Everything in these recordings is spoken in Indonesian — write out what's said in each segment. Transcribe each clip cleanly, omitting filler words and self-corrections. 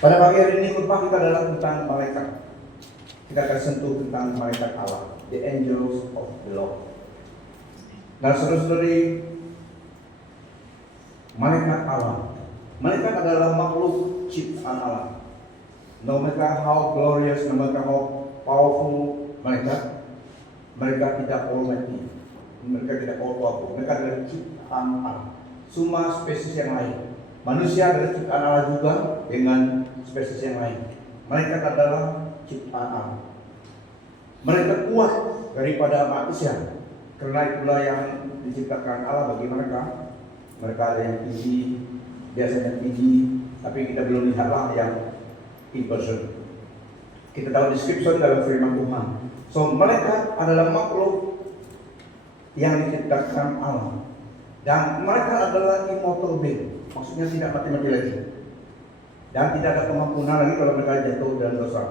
Pada pagi hari ini khotbah kita adalah tentang malaikat. Kita akan sentuh tentang malaikat Allah, the angels of the Lord. Nah, saudara-saudari, malaikat Allah. Malaikat adalah makhluk ciptaan Allah. No matter how glorious, no matter how powerful mereka tidak almighty, mereka tidak all-powerful, mereka adalah ciptaan Allah. Semua spesies yang lain. Manusia adalah ciptaan Allah juga dengan spesies yang lain. Mereka adalah ciptaan Allah. Mereka kuat daripada manusia. Karena itulah yang diciptakan Allah bagi mereka. Mereka ada yang tinggi, biasanya tinggi, tapi kita belum lihatlah yang in person. Kita tahu description dalam firman Tuhan. So mereka adalah makhluk yang diciptakan Allah. Dan mereka adalah immortal being. Maksudnya tidak mati-mati lagi. Dan tidak ada kemampuan lagi kalau mereka jatuh dalam dosa.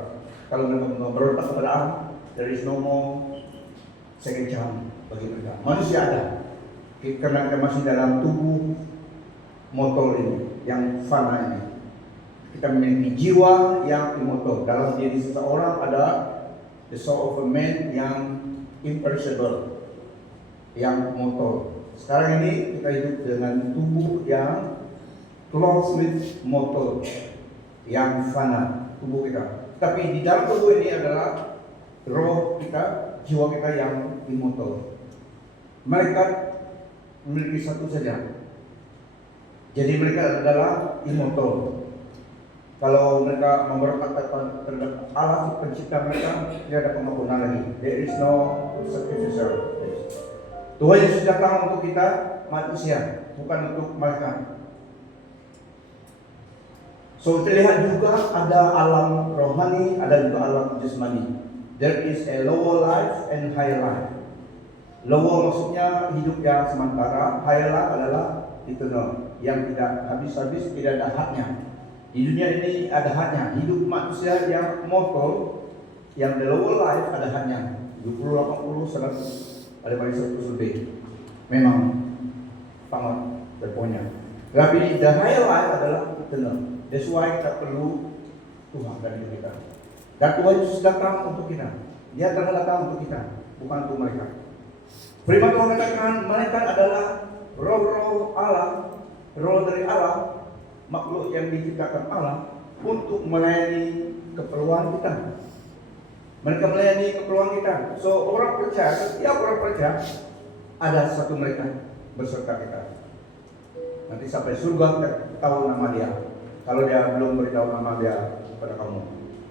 Kalau mereka berontak kepada Allah, there is no more second chance bagi mereka. Manusia ada. Karena kita masih dalam tubuh mortal ini, yang fana ini. Kita memiliki jiwa yang immortal. Dalam diri seseorang ada the soul of a man yang imperishable, yang mortal. Sekarang ini kita hidup dengan tubuh yang close with mortal, yang fana, tubuh kita. Tapi di dalam tubuh ini adalah roh kita, jiwa kita yang immortal. Mereka memiliki satu saja. Jadi mereka adalah immortal. Kalau mereka memberontak terhadap Allah pencipta mereka, tidak ada pengampunan lagi. There is no sacrificial. Tuhan Yesus datang untuk kita manusia, bukan untuk mereka. So terlihat juga ada alam rohani, ada juga alam jasmani. There is a lower life and higher life. Lower maksudnya hidup yang sementara, higher life adalah eternal, yang tidak habis-habis, tidak ada hadnya. Di dunia ini ada hadnya. Hidup manusia yang mortal, yang the lower life ada hadnya. 70, 80, 100, ada pada 100 lebih. Memang sangat berponya. Tapi the higher life adalah eternal. That's why kita perlu Tuhan dari kita. Dan Tuhan Yesus datang untuk kita. Dia telah datang untuk kita, bukan untuk mereka. Firman Tuhan katakan mereka adalah roh-roh Allah, roh dari Allah, makhluk yang diciptakan Allah untuk melayani keperluan kita. Mereka melayani keperluan kita. So orang percaya, setiap orang percaya ada satu mereka beserta kita. Nanti sampai surga kita tahu nama dia. Kalau dia belum beritahu nama dia kepada kamu.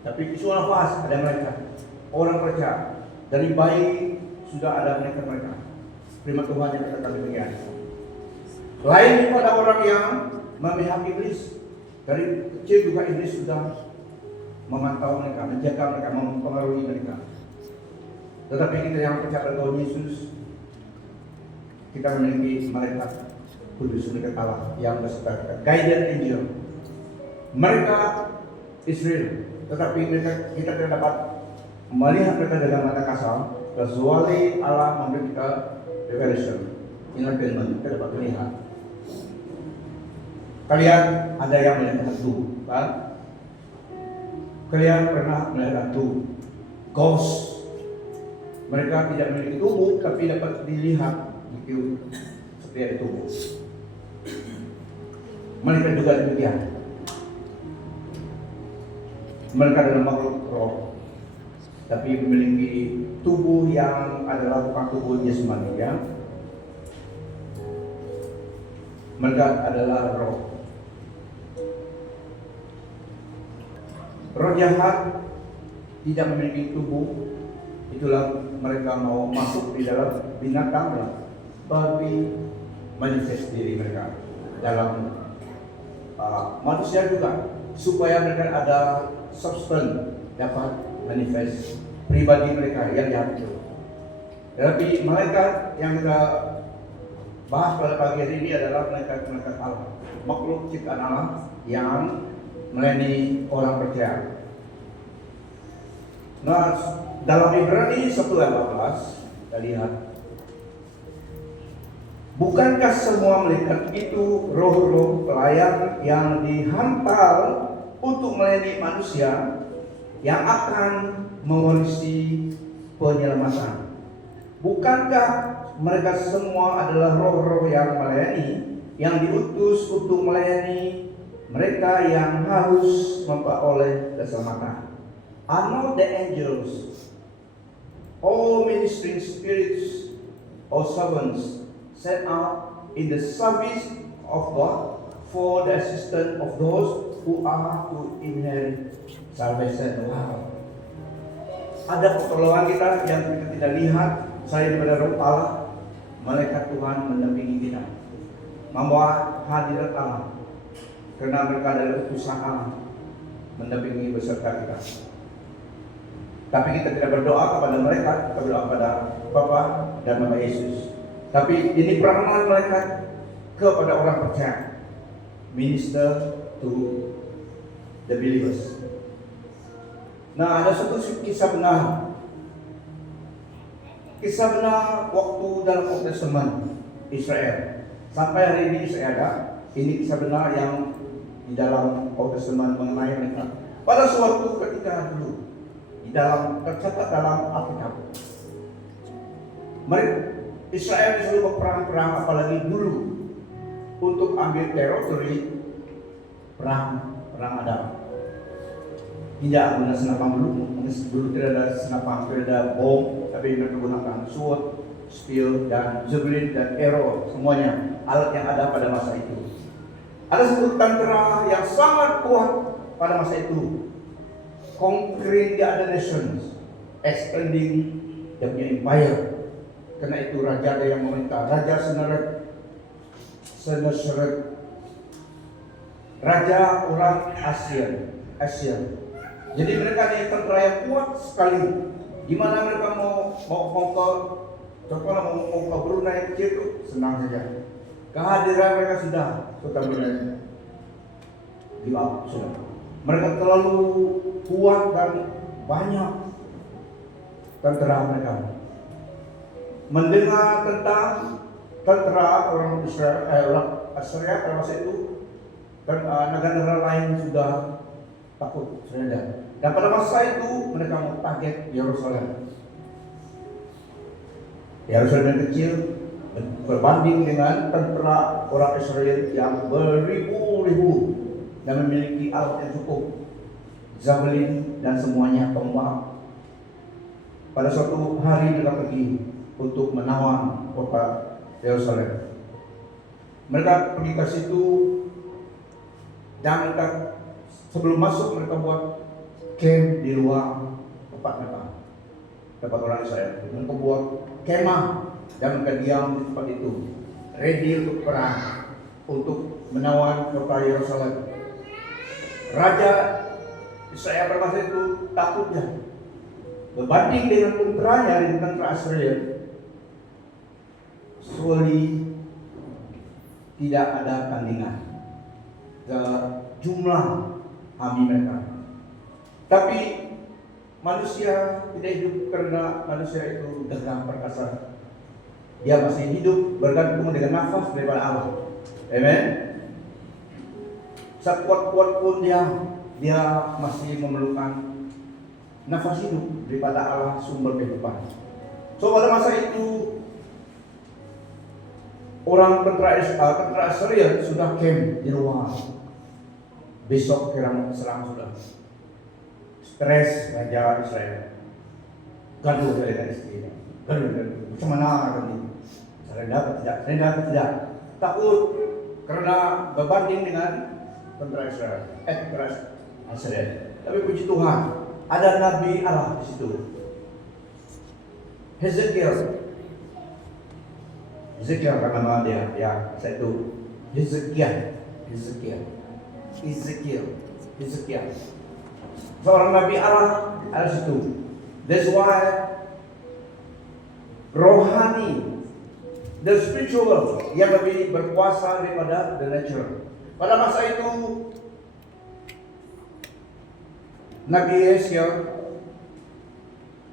Tapi di suara nafas ada mereka. Orang percaya dari bayi sudah ada mereka. Firman Tuhan yang katakan demikian. Lain daripada orang yang memihak iblis. Dari kecil juga iblis sudah memantau mereka, menjaga mereka, mempengaruhi mereka. Tetapi kita yang percaya pada Tuhan Yesus, kita memiliki malaikat kudus, malaikat Allah yang beserta kita, guardian angel. Mereka Israel, tetapi mereka, kita tidak dapat melihat mereka dengan mata kasar, kecuali Allah memberi kita revelation, enlightenment, kita dapat melihat. Kalian ada yang melihat hantu, kan? Kalian pernah melihat hantu, ghost. Mereka tidak memiliki tubuh, tapi dapat dilihat begitu seperti ada tubuh. Mereka juga demikian. Mereka adalah makhluk roh, tapi memiliki tubuh yang adalah bukan tubuh jasmani, ya. Mereka adalah roh. Roh jahat tidak memiliki tubuh, itulah mereka mau masuk di dalam binatang, tapi manifest diri mereka dalam manusia juga, supaya mereka ada substance dapat manifest pribadi mereka yang jahat itu. Tetapi malaikat yang kita bahas pada pagi hari ini adalah malaikat Allah, makhluk ciptaan Allah yang melayani orang percaya. Nah, dalam Ibrani 1 ayat 14 kita lihat, bukankah semua malaikat itu roh-roh pelayan yang dihantar untuk melayani manusia yang akan mewarisi penyelamatan. Bukankah mereka semua adalah roh-roh yang melayani, yang diutus untuk melayani mereka yang harus memperoleh keselamatan? Are not the angels, all ministering spirits or servants sent out in the service of God for the assistance of those who are to inherit salvation? Wow. Ada pertolongan kita yang kita tidak lihat, saya daripada roh Allah, malaikat Tuhan mendampingi kita, membawa hadirat Allah, karena mereka adalah utusan Allah mendampingi beserta kita. Tapi kita tidak berdoa kepada mereka, kita berdoa kepada Bapa dan Mama Yesus. Tapi ini peranan mereka kepada orang percaya, minister to the believers. Nah, ada satu kisah benar. Kisah benar waktu dalam Old Testament Israel. Sampai hari ini saya ada. Ini kisah benar yang di dalam Old Testament mengenai mereka. Pada suatu ketika dulu, di dalam tercatat dalam Alkitab, mereka Israel disuruh berperang-perang, apalagi dulu untuk ambil teritori perang Adam. Tidak guna senapan dulu tidak ada senapan, tidak ada bom, tapi mereka gunakan sword, spear, dan javelin dan arrow, semuanya alat yang ada pada masa itu. Ada satu tentara yang sangat kuat pada masa itu, conquering the other nations, expanding the empire. Karena itu raja ada yang memerintah, Raja Sennacherib, raja orang Asia. Jadi mereka adalah tentara yang kuat sekali. Di mana mereka mau contohnya Brunei kecil itu senang saja. Kehadiran mereka sudah kota Brunei sudah. Mereka terlalu kuat dan banyak tentara mereka. Mendengar tentang tentara orang Israel, orang Assyria pada masa itu, dan negara-negara lain sudah takut surrender. Dan pada masa itu mereka mau target Yerusalem. Yerusalem yang kecil berbanding dengan tentara orang Israel yang beribu-ribu dan memiliki alat yang cukup, javelin dan semuanya tombak. Pada suatu hari mereka pergi untuk menawan kota Yerusalem. Mereka pergi ke situ dan mereka sebelum masuk mereka buat camp di luar tempat mereka, tempat orang Israel. Mereka buat kemah dan mereka diam di tempat itu, ready untuk perang, untuk menawan kota Yerusalem. Raja Israel pada masa itu takutnya berbanding dengan tenteranya, dengan tentara Israel. Surely tidak ada tandingan ke jumlah army mereka. Tapi manusia tidak hidup karena manusia itu gagah perkasa. Dia masih hidup bergantung dengan nafas daripada Allah. Amen. Sekuat-kuat pun dia masih memerlukan nafas hidup daripada Allah sumber kehidupan. So pada masa itu orang tentara Israel sudah camp di luar. Besok serang sudah. Stres raja Israel. Gaduh dengan istrinya. Gaduh. Macam mana tadi? Saya dapat tidak. Takut karena berbanding dengan tentara Israel. Tentara Israel. Tapi puji Tuhan, ada Nabi Allah di situ. Hezekiel kan nama dia, ya, saya itu Hezekiel. Seorang Nabi Allah ada situ. That's why rohani, the spiritual yang lebih berkuasa daripada the natural. Pada masa itu Nabi Hezekiel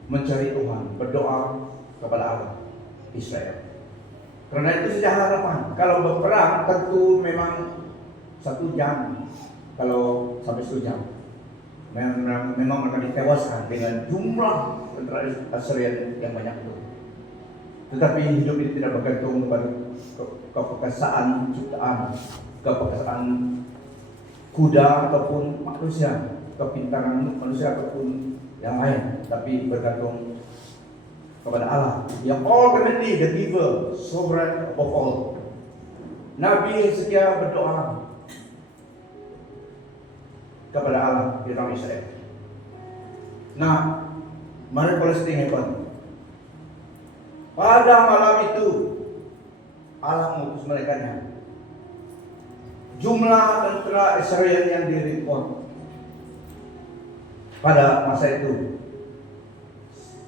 mencari Tuhan, berdoa kepada Allah Israel. Karena itu saja harapan. Kalau berperang tentu memang 1 jam kalau sampai 1 jam. Memang mereka ditewaskan dengan jumlah tentara Assyria yang banyak itu. Tetapi hidup ini tidak bergantung pada keperkasaan ciptaan, keperkasaan kuda ataupun manusia, kepintaran manusia ataupun yang lain, tapi bergantung kepada Allah yang ultimately the giver, sovereign of all. Nabi Hizkia berdoa kepada Allah di dalam Israel. Nah, miraculous thing happen. Pada malam itu Allah mengutus malaikatnya. Jumlah tentara Israel yang direkuat pada masa itu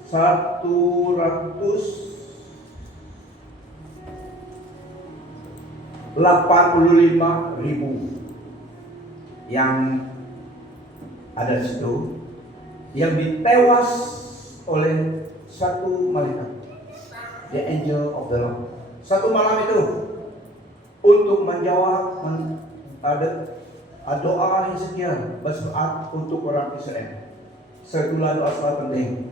185.000 yang ada di situ, yang ditewas oleh satu malaikat, the angel of the Lord. Satu malam itu untuk menjawab doa Hizkia berdoa untuk orang Israel. Setelah doa penting.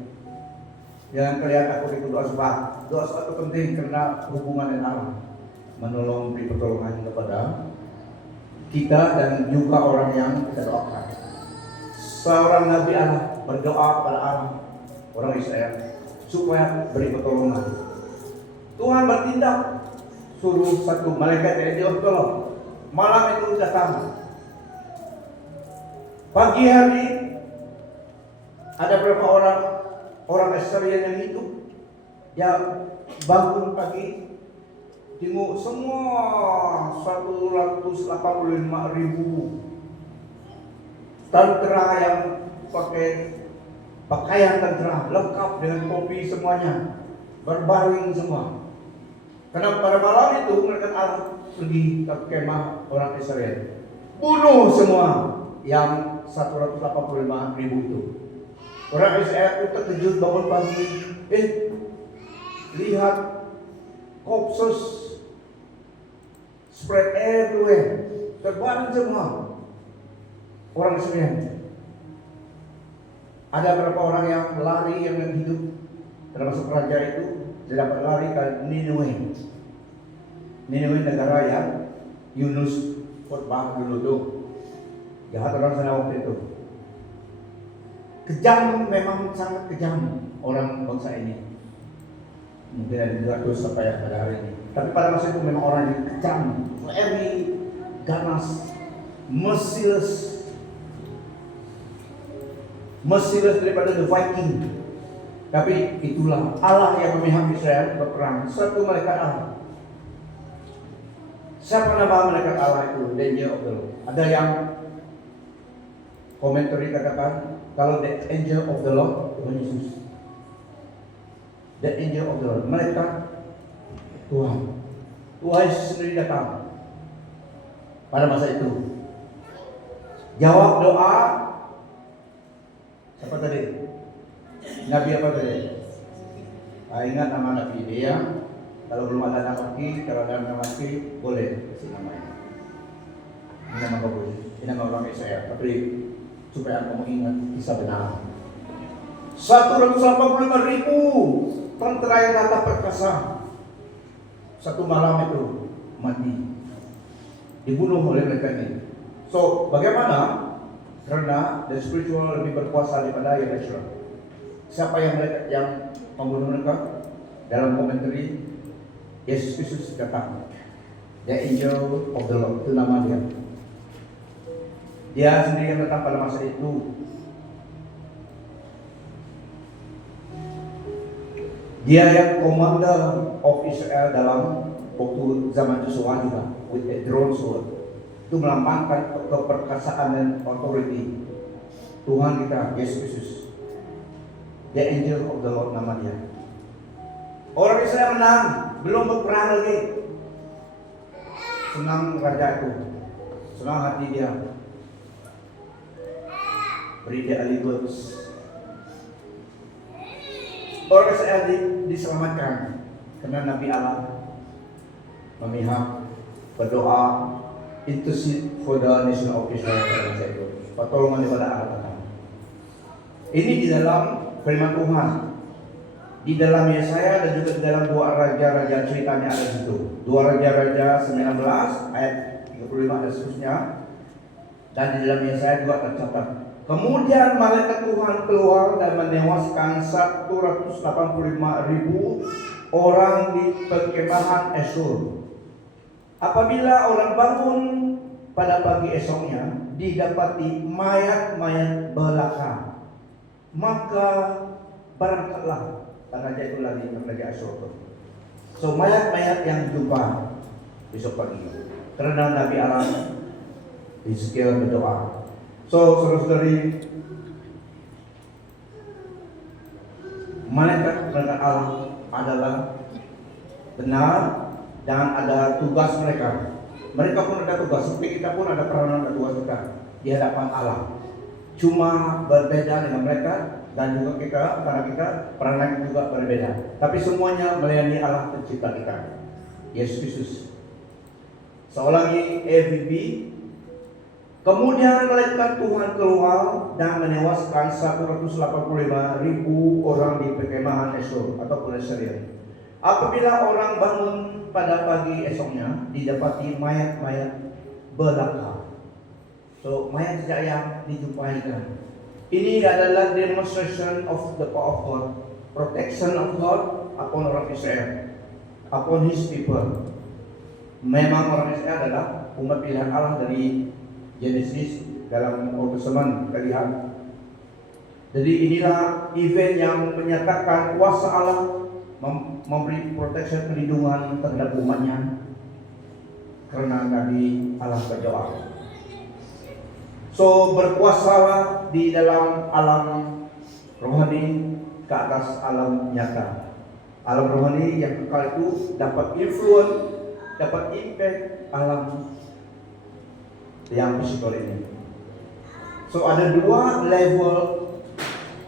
Jangan kelihatan aku itu doa sebab itu penting karena hubungan dengan Allah, menolong, beri pertolongan kepada kita dan juga orang yang kita doakan. Seorang Nabi Allah berdoa kepada Allah, orang Israel, supaya beri pertolongan. Tuhan bertindak, suruh satu malaikat yang diutus. Malam itu datang. Pagi hari ada berapa orang Israel yang hidup, dia bangun pagi, tengok semua 185.000 tentara yang pakai pakaian tentara lengkap dengan topi semuanya, berbaring semua. Karena pada malam itu mereka pergi ke kemah orang Israel, bunuh semua yang 185.000 itu. Orang Israel itu terkejut bangun pagi, lihat corpses spread everywhere, terbaring semua orang Israel. Ada beberapa orang yang lari, yang hidup, termasuk raja itu, dia dapat lari ke Nineveh. Nineveh negara yang Yunus khotbah dulu tuh. Jahat orang sana waktu itu. Kejam, memang sangat kejam orang bangsa ini. Mungkin ada 200 sampai pada hari ini. Tapi pada masa itu memang orang yang kejam, very ganas, merciless daripada the Viking. Tapi itulah Allah yang memihak Israel berperang. Satu malaikat Allah. Siapa nama malaikat Allah itu? The angel of the Lord. Ada yang komentari katakan kalau the angel of the Lord Tuhan Yesus. The angel of the Lord, malaikat Tuhan. Tuhan Yesus sendiri datang pada masa itu. Jawab doa siapa tadi? Nabi apa tadi? Ingat nama Nabi dia. Kalau belum ada nama lagi, kalau ada nama lagi boleh kasih namanya. Ini nama bagus. Ini nama orang saya. Tapi supaya kamu ingat kisah benar. 185.000 tentara yang datang perkasa. Satu malam itu mati, dibunuh oleh mereka ini. So bagaimana? Karena the spiritual lebih berkuasa daripada yang natural. Siapa yang membunuh mereka? Dalam komentari, Yesus Kristus datang. The angel of the Lord, itu nama dia. Dia sendiri yang datang pada masa itu. Dia yang commander of Israel dalam waktu zaman Yosua juga, with a drawn sword. Itu melambangkan keperkasaan dan authority Tuhan kita, Yesus Kristus. The angel of the Lord nama dia. Orang Israel menang, belum berperang lagi. Senang raja itu, senang hati dia. Beri dia alibus. Orang Israel diselamatkan karena Nabi Allah memihak, berdoa, intercede for the nation of Israel. Pertolongan daripada Allah datang. Ini di dalam firman Tuhan. Di dalam Yesaya dan juga di dalam dua raja-raja ceritanya ada di situ. Dua raja-raja 19 ayat 35 dan seterusnya. Dan di dalam Yesaya juga tercatat. Kemudian malaikat Tuhan keluar dan menewaskan 185.000 orang di perkemahan Esur. Apabila orang bangun pada pagi esoknya, didapati mayat-mayat belaka, maka berangkatlah raja itu lagi ke Raja Asyur. So mayat-mayat yang jumpa besok pagi, karena Nabi Allah Hizkiel berdoa. So saudara-saudari, malaikat Allah adalah benar dan ada tugas mereka. Mereka pun ada tugas, seperti kita pun ada peranan dan tugas kita di hadapan Allah. Cuma berbeda dengan mereka dan juga kita, karena kita peranan juga berbeda. Tapi semuanya melayani Allah pencipta kita, Yesus Kristus. Seorang AVB. Kemudian malaikat Tuhan keluar dan menewaskan 185.000 orang di perkemahan Esur ataupun Assyria. Apabila orang bangun pada pagi esoknya, didapati mayat-mayat belaka. So mayat tidak yang dijumpai kan. Ini adalah demonstration of the power of God, protection of God upon orang Israel, upon His people. Memang orang Israel adalah umat pilihan Allah dari Genesis dalam Old Testament kita lihat. Jadi inilah event yang menyatakan kuasa Allah memberi protection perlindungan terhadap umatnya karena Nabi Allah berdoa. So berkuasalah di dalam alam rohani ke atas alam nyata. Alam rohani yang kekal itu dapat influence, dapat impact alam yang fisikal ini. So ada dua level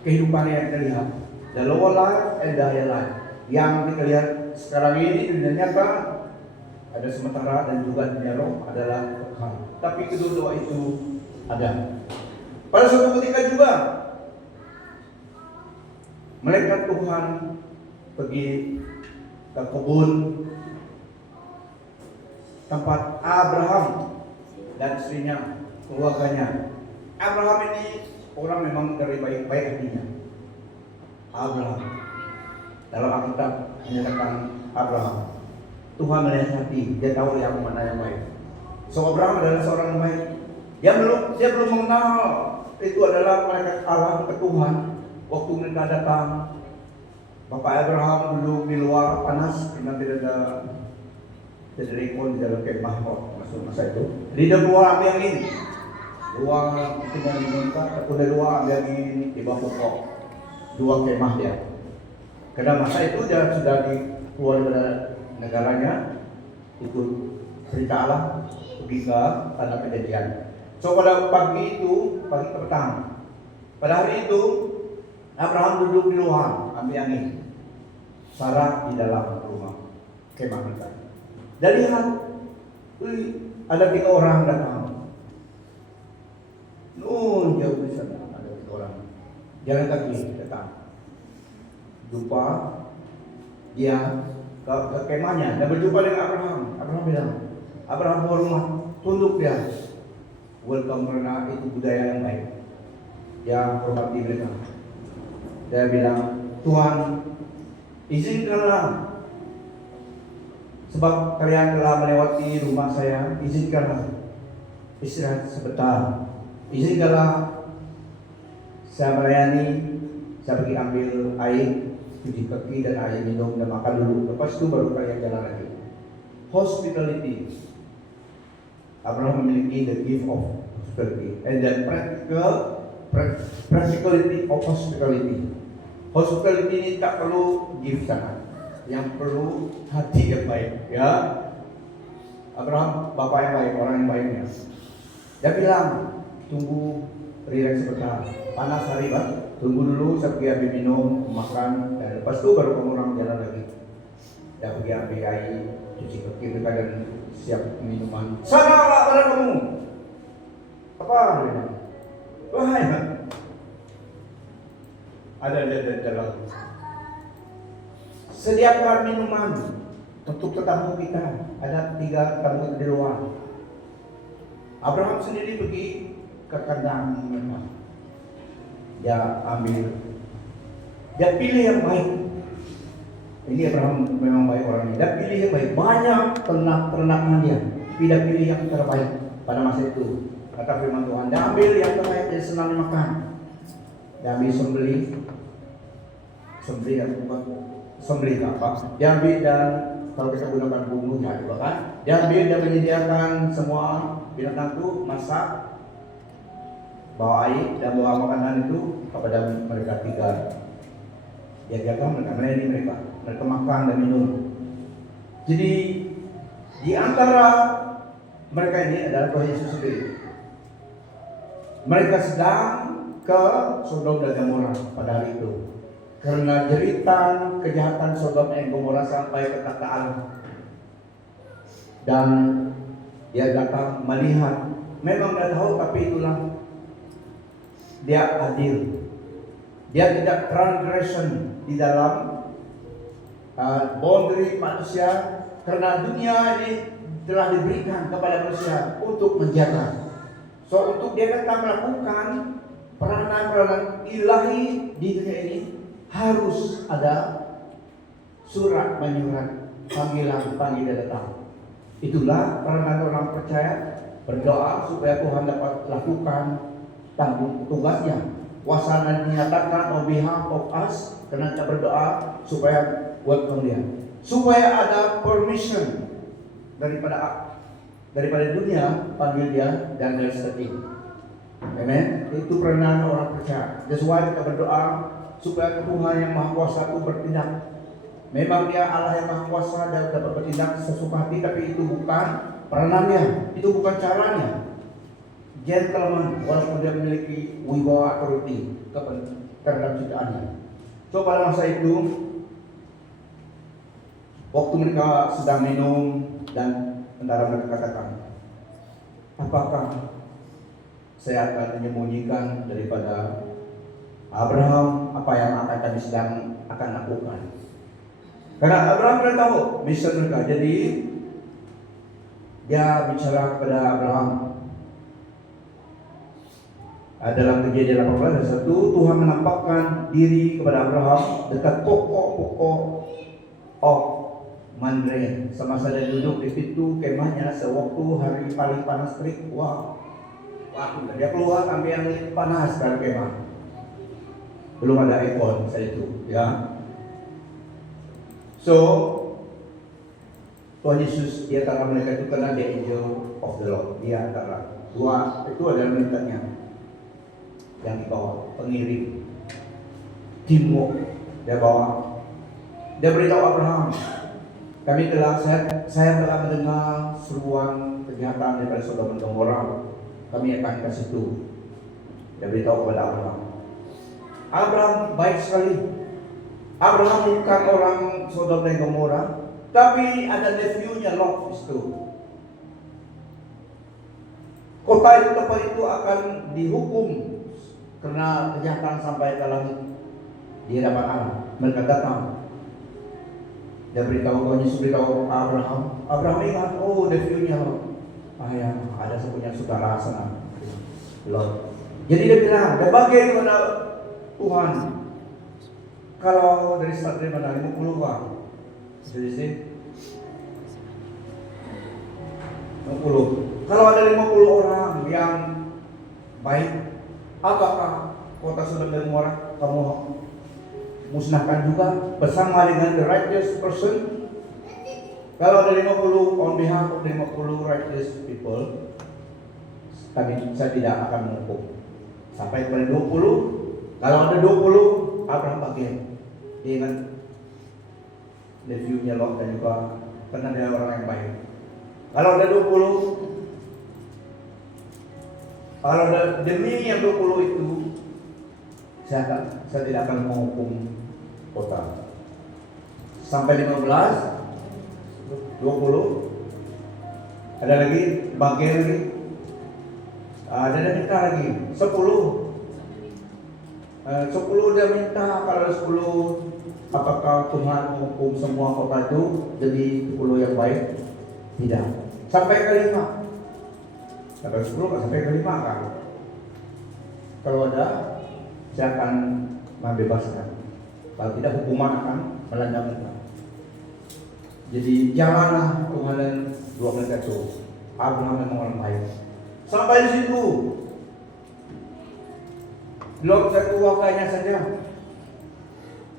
kehidupan yang kita lihat, the lower life and the higher life. Yang kita lihat sekarang ini dunia nyata ada sementara dan juga dunia roh adalah kekal. Tapi kedua-dua itu ada. Pada suatu ketika juga malaikat Tuhan pergi ke kebun tempat Abraham dan istrinya, keluarganya. Abraham ini orang memang dari baik-baik hatinya. Abraham dalam Alkitab menyatakan Abraham, Tuhan melihat hati, dia tahu yang mana yang baik. So Abraham adalah seorang yang baik. Dia belum mengenal itu adalah malaikat Allah ke Tuhan. Waktu mereka datang, Bapak Abraham duduk di luar panas karena tidak ada rekon di dalam kemah masuk masa itu. Jadi dia keluar ambil angin, luar tinggal di muka, atau dari luar ambil angin di bawah pokok dua kemah dia. Karena masa itu dia sudah keluar dari negaranya, ikut perintah Allah pergi ke tanah perjanjian. So pada pagi itu, pagi ke petang, pada hari itu Abraham duduk di luar ambil angin, Sarah di dalam rumah kemah mereka. Dan lihat, ada 3 orang datang. Jauh di sana ada 3 orang. Jalan kaki datang. Jumpa dia ke kemahnya dan berjumpa dengan Abraham. Abraham bilang, Abraham hormat, tunduk dia. Welcome karena itu budaya yang baik. Dia hormati mereka. Dia bilang, Tuhan, izinkanlah. Sebab kalian telah melewati rumah saya, izinkanlah istirahat sebentar. Izinkanlah saya melayani, saya pergi ambil air, cuci kaki dan air minum dan makan dulu. Lepas itu baru kalian jalan lagi. Hospitality. Abraham memiliki the gift of hospitality and then practicality of hospitality. Hospitality ini tak perlu gift sangat. Yang perlu hati yang baik, ya. Abraham bapak yang baik, orang yang baiknya. Dia bilang, tunggu, relax sebentar. Panas hari tunggu dulu, saya pergi ambil minum, makan, dan lepas itu baru kamu orang jalan lagi. Dia pergi ambil air, cuci kaki mereka dan siap minuman. Sana pada kamu. Apa dia? Wahai, ada di dalam. Sediakan minuman untuk tetamu kita. Ada 3 tamu di luar. Abraham sendiri pergi ke kandang mereka. Dia ambil, dia pilih yang baik. Ini Abraham memang baik orangnya. Dia pilih yang baik. Banyak ternak-ternakan dia. Tapi dia pilih yang terbaik pada masa itu. Kata firman Tuhan, dia ambil yang terbaik, dia senang makan. Dia ambil sembelih apa? Dia ambil dan kalau kita gunakan bumbunya juga kan. Dia ambil dan menyediakan semua binatang itu, masak, bawa air dan bawa makanan itu kepada mereka 3. Dia jaga mereka, melayani mereka makan dan minum. Jadi di antara mereka ini adalah Tuhan Yesus sendiri. Mereka sedang ke Sodom dan Gomora pada hari itu. Karena jeritan kejahatan Sodom dan Gomora sampai ke takhta Allah. Dan dia datang melihat, memang dia tahu, tapi itulah dia adil. Dia tidak transgression di dalam boundary manusia, karena dunia ini telah diberikan kepada manusia untuk menjaga. So untuk dia datang melakukan peranan-peranan ilahi di dunia ini, harus ada surat menyurat panggilan datang. Itulah peranan orang percaya, berdoa supaya Tuhan dapat lakukan tanggung tugasnya. Wasana dinyatakan on behalf of us, karena kita berdoa supaya buat dia, supaya ada permission daripada dunia panggil dia dan dia setting. Amen. Itu peranan orang percaya. That's why kita berdoa supaya Tuhan yang Maha Kuasa itu bertindak. Memang dia Allah yang Maha Kuasa dan dapat bertindak sesuka hati, tapi itu bukan peranannya, itu bukan caranya. Gentleman, walaupun dia memiliki wibawa authority terhadap ciptaannya. So pada masa itu, waktu mereka sedang minum dan antara mereka katakan, apakah saya akan menyembunyikan daripada Abraham apa yang kami sedang akan lakukan? Karena Abraham sudah tahu misi mereka. Jadi dia bicara kepada Abraham. Dalam Kejadian 18 ayat 1, Tuhan menampakkan diri kepada Abraham dekat pokok-pokok Mamre semasa dia duduk di pintu kemahnya sewaktu hari paling panas terik. Wah, dia keluar ambil angin panas dari kemah. Belum ada aircon saat itu, ya. So Tuhan Yesus di antara mereka itu karena the angel of the Lord, di antara dua itu adalah melihatnya yang dibawa pengiring teamwork. Dia bawa, dia beritahu Abraham, saya telah mendengar seruan kejahatan daripada Sodom dan Gomora, kami akan ke situ. Dia beritahu kepada Abraham. Abraham baik sekali. Abraham bukan orang Sodom dan Gomora, tapi ada nephewnya Lot di situ. Kota itu, tempat itu akan dihukum karena kejahatan sampai ke langit di hadapan Allah. Mereka datang. Dia beritahu, Tuhan Yesus beritahu Abraham. Abraham ingat, oh nephewnya ya, ada punya saudara sana Lot. Jadi dia bilang, dia bagi kepada Tuhan, kalau dari start dari mana 50 Pak, jadi sih 50. Kalau ada 50 orang yang baik, apakah kota Sodom dan Gomora kamu musnahkan juga bersama dengan the righteous person? Kalau ada 50 on behalf of 50 righteous people, saya tidak akan menghukum. Sampai kepada 20, kalau ada 20, Abraham bagian. Dia ingat nephewnya Lot dan juga karena dia orang yang baik. Kalau ada 20, kalau ada demi yang 20 itu, saya tidak akan menghukum kota. Sampai 15, 20. Ada lagi bagian lagi. Ada minta lagi 10. 10 dia minta, kalau 10 apakah Tuhan menghukum semua kota itu jadi 10 yang baik? Tidak. Sampai ke 5. Sampai 10 sampai ke 5 kan. Kalau ada, saya akan membebaskan. Kalau tidak, hukuman akan melanda mereka. Jadi janganlah Tuhan dan dua mereka itu. Abraham memang orang baik. Sampai di situ. Belum satu wakanya saja.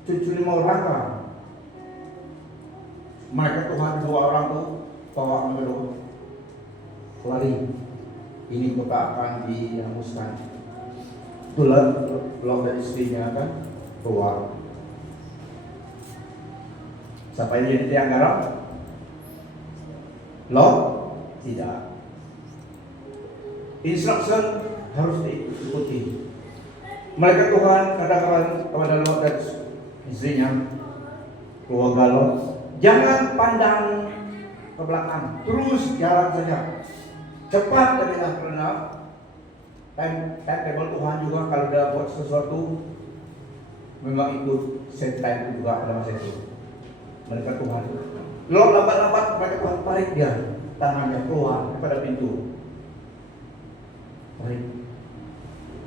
Cucu 5 orang kan. Mereka Tuhan 2 orang tuh bawa mereka lari. Ini kota akan dihanguskan. Itulah Lot dan istrinya kan keluar. Siapa yang jadi tiang garam? Lot? Tidak. Instruction harus diikuti. Mereka Tuhan katakan kepada Lot dan istrinya, keluarga Lot, jangan pandang ke belakang, terus jalan saja. Cepat jadilah, karena timetable Tuhan juga kalau dia buat sesuatu memang ikut set time juga ada masa itu. Mereka Tuhan. Lot lambat-lambat mereka Tuhan tarik dia tangannya keluar daripada pintu. Tarik.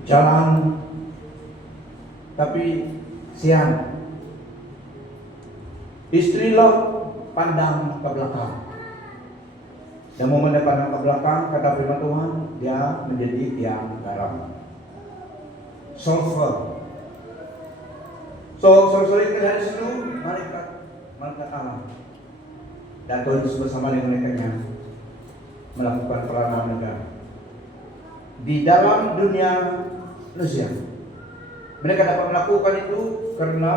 Jalan. Tapi siang. Istri Lot pandang ke belakang. Dan mau pandang ke belakang, kata firman Tuhan, dia menjadi tiang garam. Sulfur. Sulfur itu dari situ malaikat Allah. Dan Tuhan Yesus bersama dengan malaikatnya melakukan peranan mereka di dalam dunia manusia. Mereka dapat melakukan itu karena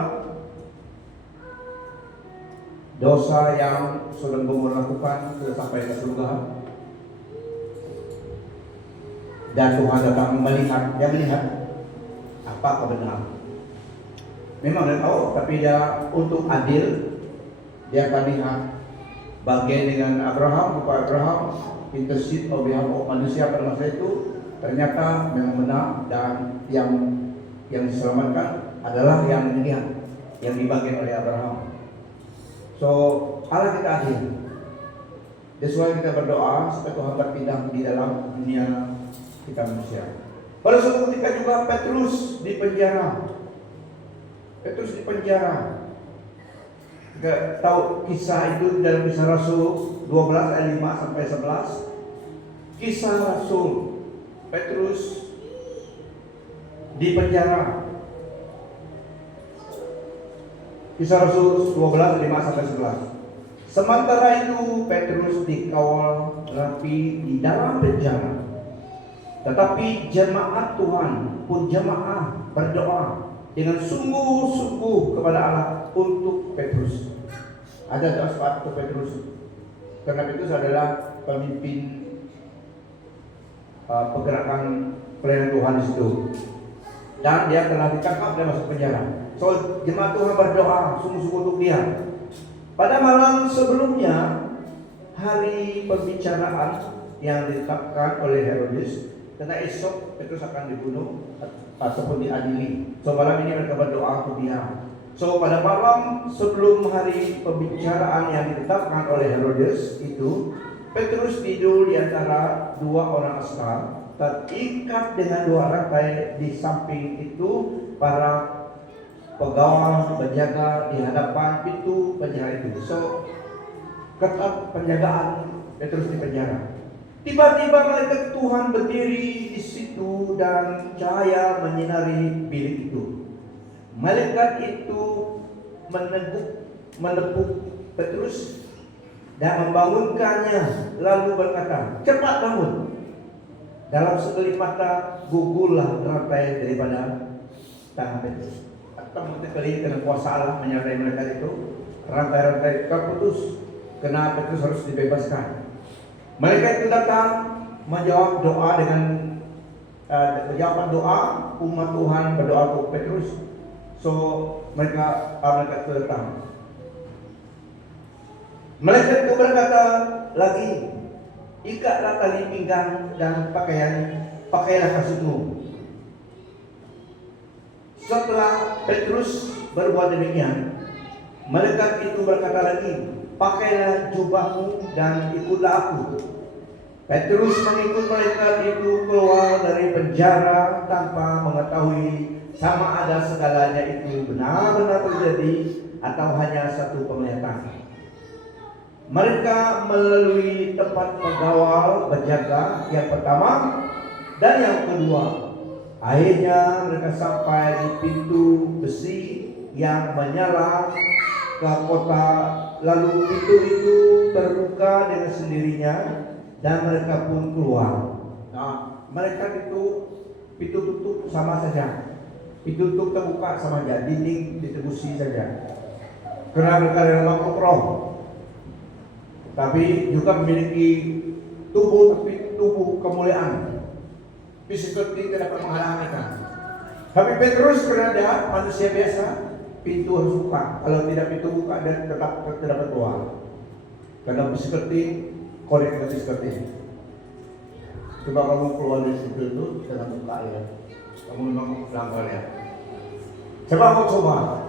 dosa yang Sodom Gomora lakukan sudah sampai ke surga. Dan Tuhan datang melihat, dia melihat apa kebenaran. Memang dia tahu, tapi dia untuk adil, dia akan lihat bagian dengan Abraham, upaya Abraham, intercede of manusia pada masa itu ternyata memang benar, dan yang diselamatkan adalah yang demikian, yang dibagikan oleh Abraham. So, Allah kita adil. That's why kita berdoa supaya Tuhan berpindah di dalam dunia kita manusia. Pada suatu ketika juga Petrus di penjara. Kita tahu kisah itu dalam Kisah Rasul 12 ayat 5 sampai 11. Kisah Rasul Petrus di penjara. Kisah Rasul 12 5 sampai 11. Sementara itu Petrus dikawal rapi di dalam penjara. Tetapi jemaat Tuhan pun jemaah berdoa dengan sungguh-sungguh kepada Allah untuk Petrus. Ada doa syafaat untuk Petrus. Karena Petrus adalah pemimpin pergerakan pelayanan Tuhan di situ. Dan dia telah ditangkap dan masuk penjara. So jemaat Tuhan berdoa sungguh-sungguh untuk dia. Pada malam sebelumnya, hari pembicaraan yang ditetapkan oleh Herodes, karena esok Petrus akan dibunuh ataupun diadili. So malam ini mereka berdoa untuk dia. So pada malam sebelum hari pembicaraan yang ditetapkan oleh Herodes itu, Petrus tidur di antara 2 orang askar, terikat dengan 2 rantai. Di samping itu para pegawai berjaga di hadapan pintu penjara itu. So ketat penjagaan Petrus di penjara. Tiba-tiba malaikat Tuhan berdiri di situ dan cahaya menyinari bilik itu. Malaikat itu menepuk Petrus dan membangunkannya, lalu berkata, "Cepat bangun." Dalam sekelip mata gugurlah rantai daripada tangan Petrus. Atau kali karena kuasa Allah menyertai mereka itu, rantai-rantai terputus, karena Petrus harus dibebaskan. Mereka itu datang menjawab doa dengan jawaban doa umat Tuhan berdoa untuk Petrus. So mereka itu datang. Malaikat itu berkata lagi, ikatlah tali pinggang dan pakailah kasutmu. Setelah Petrus berbuat demikian, malaikat itu berkata lagi, pakailah jubahmu dan ikutlah aku. Petrus mengikut malaikat itu keluar dari penjara tanpa mengetahui sama ada segalanya itu benar-benar terjadi atau hanya satu penglihatan. Mereka melalui tempat pengawal berjaga yang pertama dan yang kedua. Akhirnya mereka sampai di pintu besi yang menyala ke kota. Lalu pintu itu terbuka dengan sendirinya dan mereka pun keluar. Nah, mereka itu pintu tutup sama saja. Pintu tutup terbuka sama saja, dinding ditebusi saja. Karena mereka adalah makhluk roh. Tapi juga memiliki tubuh kemuliaan. Fisik tidak dapat menghalangi mereka. Tapi Petrus karena dia manusia biasa, pintu harus buka. Kalau tidak pintu buka dan tetap tidak dapat keluar. Karena seperti korek seperti ini. Coba kamu keluar dari situ itu dengan buka ya. Kamu memang melanggar ya. Coba.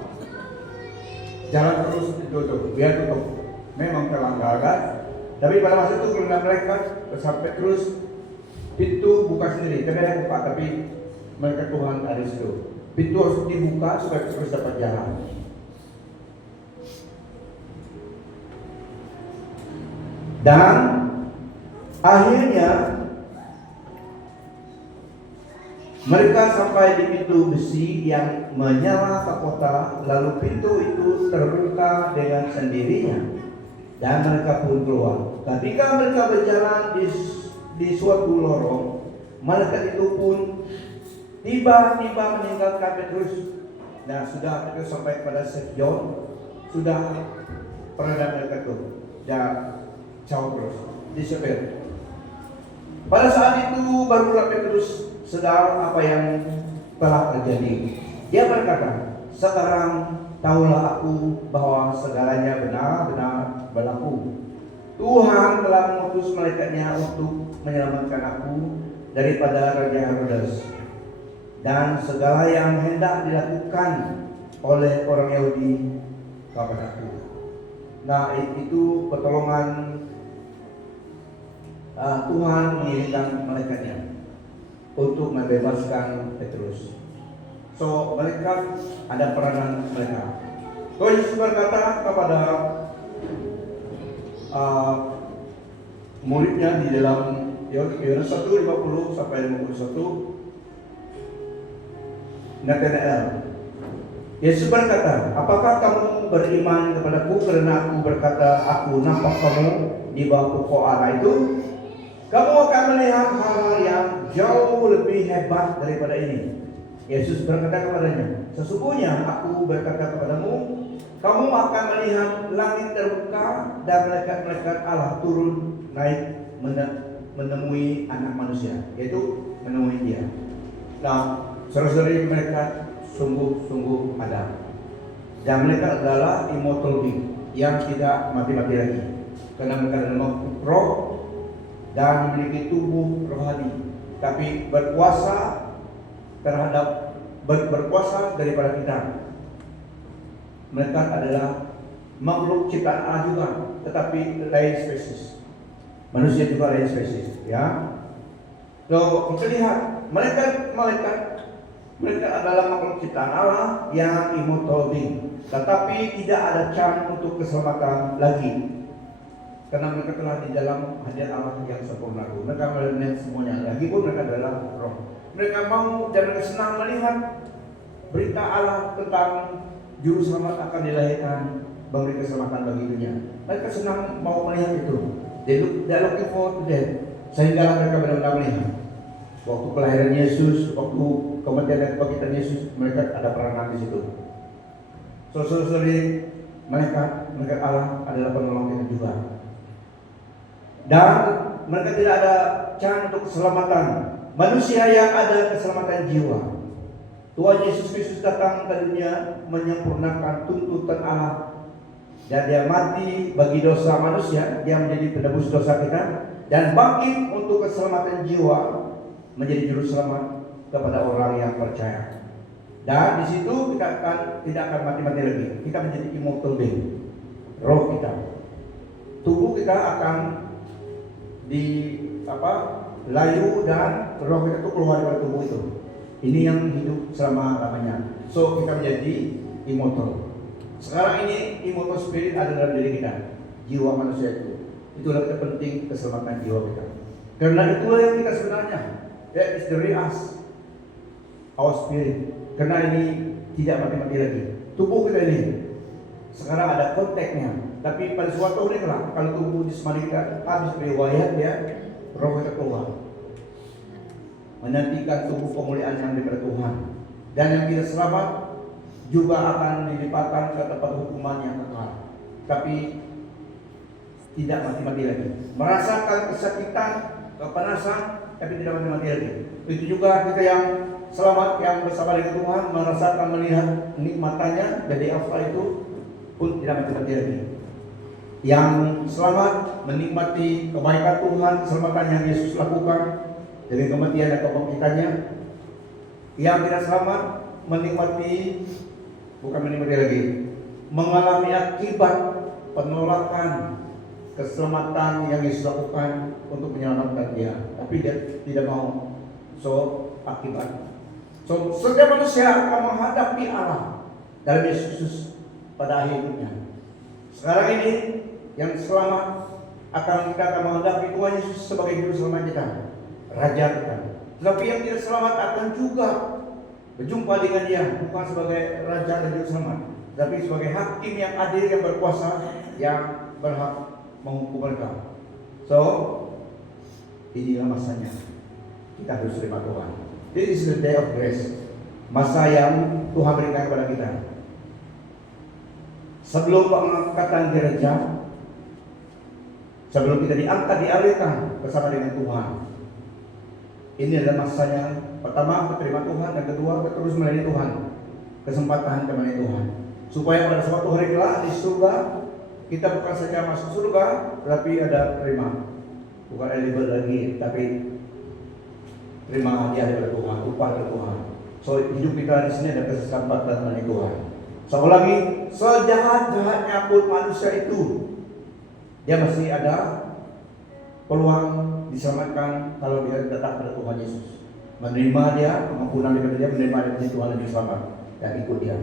Jangan terus ditutup, biar tutup. Memang terlanggar kan? Tapi pada masa itu karena mereka sampai terus pintu buka sendiri, tidak ada buka, tapi mereka Tuhan ada di situ. Pintu harus dibuka supaya terus dapat jalan. Dan akhirnya mereka sampai di pintu besi yang menyala ke kota, lalu pintu itu terbuka dengan sendirinya. Dan mereka pun keluar. Ketika mereka berjalan di suatu lorong, malaikat itu pun tiba-tiba meninggalkan Petrus. Nah, sudah Petrus sampai kepada St. John, sudah pernah mereka itu dan jauh terus disepir. Pada saat itu barulah Petrus sadar apa yang telah terjadi. Dia berkata, sekarang tahulah aku bahwa segalanya benar-benar berlaku. Tuhan telah mengutus malaikatnya untuk menyelamatkan aku daripada Raja Herodes dan segala yang hendak dilakukan oleh orang Yahudi kepadaku. Nah, itu pertolongan Tuhan mengirimkan malaikatnya untuk membebaskan Petrus. So, malaikat ada peranan mereka. Tuhan Yesus berkata kepada muridnya di dalam Yohanes 1:50 sampai 51, Nathanael. Yesus berkata, apakah kamu beriman kepadaku karena aku berkata aku nampak kamu di bawah pokok ara itu? Kamu akan melihat hal-hal yang jauh lebih hebat daripada ini. Yesus berkata kepadanya, sesungguhnya aku berkata kepadamu, kamu akan melihat langit terbuka dan malaikat-malaikat Allah turun naik menemui anak manusia, yaitu menemui dia. Nah, saudara-saudari, mereka sungguh-sungguh ada. Dan mereka adalah immortal being yang tidak mati-mati lagi, karena mereka adalah roh dan memiliki tubuh rohani, tapi berkuasa daripada kita. Mereka adalah makhluk ciptaan Allah juga, tetapi lain spesies. Manusia juga lain spesies, ya. So, kita lihat mereka adalah makhluk ciptaan Allah yang immortal being, tetapi tidak ada chance untuk keselamatan lagi, karena mereka telah di dalam hadirat Allah yang sempurna. Mereka melihat semuanya. Lagi pun mereka adalah roh. Mereka mau dan mereka senang melihat berita Allah tentang juru selamat akan dilahirkan, memberi keselamatan bagi dunia. Mereka senang mau melihat itu. They looking forward to that. Sehingga mereka benar-benar melihat waktu kelahiran Yesus, waktu kematian dan kebangkitan Yesus, mereka ada peranan di situ. Saudara-saudari, mereka Allah adalah penolong kita juga. Dan mereka tidak ada cara untuk keselamatan manusia yang ada keselamatan jiwa. Tuhan Yesus Kristus datang ke dunia menyempurnakan tuntutan Allah dan dia mati bagi dosa manusia, dia menjadi penebus dosa kita, dan bangkit untuk keselamatan jiwa, menjadi juru selamat kepada orang yang percaya. Dan di situ kita tidak akan mati-mati lagi. Kita menjadi immortal being. Roh kita, tubuh kita akan layu dan roh kita itu keluar dari tubuh itu. Ini yang hidup selama-lamanya. So kita menjadi immortal. Sekarang ini immortal spirit ada dalam diri kita, jiwa manusia itu. Itulah penting keselamatan jiwa kita. Karena itulah yang kita sebenarnya. That is the real us, our spirit. Karena ini tidak mati-mati lagi. Tubuh kita ini sekarang ada kontaknya. Tapi pada suatu hari kalau tubuh jismani kita habis riwayat ya, roh kita keluar. Menantikan tubuh pemulihan yang daripada Tuhan. Dan yang tidak selamat juga akan dilipatkan ke tempat hukuman yang kekal. Tapi tidak mati-mati lagi. Merasakan kesakitan, kepanasan, tapi tidak mati-mati lagi. Itu juga kita yang selamat, yang bersama dengan Tuhan, merasakan melihat nikmatannya, jadi after itu pun tidak mati-mati lagi. Yang selamat menikmati kebaikan Tuhan, keselamatan yang Yesus lakukan dari kematian dan kebangkitannya. Yang tidak selamat mengalami akibat penolakan keselamatan yang Yesus lakukan untuk menyelamatkan dia, tapi dia tidak mau. Akibat. Setiap manusia akan menghadapi Allah dalam Yesus pada akhir hidupnya. Sekarang ini yang selamat kita akan menghadapi Tuhan Yesus sebagai juru selamat kita, Raja kita. Tetapi yang tidak selamat akan juga berjumpa dengan Dia, bukan sebagai Raja dan juru selamat, tapi sebagai hakim yang adil, yang berkuasa, yang berhak menghukum mereka. Inilah masanya kita harus terima Tuhan. This is the day of grace. Masa yang Tuhan berikan kepada kita. Sebelum pengangkatan gereja, sebelum kita diangkat, dialihkan bersama dengan Tuhan, ini adalah masanya. Pertama, terima Tuhan, dan kedua, terus melayani Tuhan. Kesempatan melayani Tuhan, supaya pada suatu hari kelak di surga, kita bukan saja masuk surga, tetapi ada terima, bukan eligible lagi, tapi terima hadiah dari Tuhan, upah dari Tuhan. Hidup kita di sini ada kesempatan melayani Tuhan. Sekali lagi, sejahat-jahatnya pun manusia itu, dia masih ada peluang diselamatkan kalau dia datang pada Tuhan Yesus, menerima dia, pengampunan daripada dia, menerima daripada Tuhan lebih selamat dan ikut dia.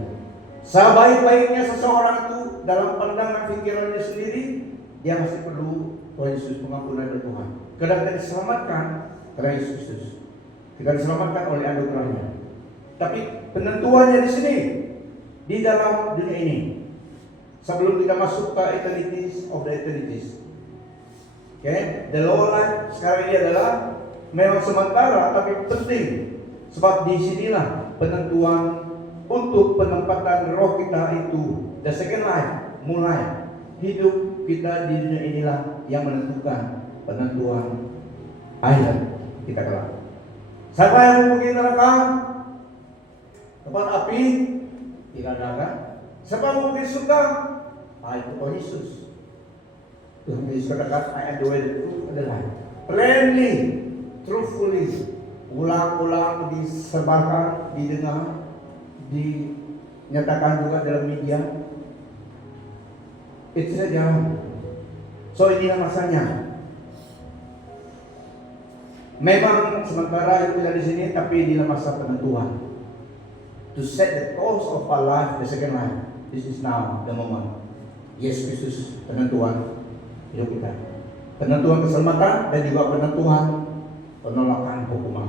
Sebaik-baiknya seseorang itu dalam pandangan pikirannya sendiri, dia masih perlu Tuhan Yesus, pengampunan dari Tuhan. Kadang kita diselamatkan karena Yesus Kristus, kita diselamatkan oleh anugerahnya. Tapi penentuannya di sini, di dalam dunia ini, sebelum kita masuk ke eternities of the eternities. The lower life sekarang ini adalah memang sementara tapi penting, sebab di sinilah penentuan untuk penempatan roh kita itu. The second life, mulai hidup kita di dunia inilah yang menentukan penentuan akhir kita kelak. Siapa yang mau pergi neraka? Tempat api? Tidak ada. Siapa yang mau pergi surga? Itu Tuhan Yesus. Tuhan Yesus katakan, I am the way, the truth, and the life. Plainly, truthfully, ulang-ulang disebarkan, didengar, dinyatakan juga dalam media. Itu saja. Inilah masanya. Memang sementara itu tidak di sini, tapi inilah masa penentuan. To set the course of our life, the second life. This is now the moment. Yesus Kristus, penentuan hidup kita. Penentuan keselamatan dan juga penentuan penolakan hukuman.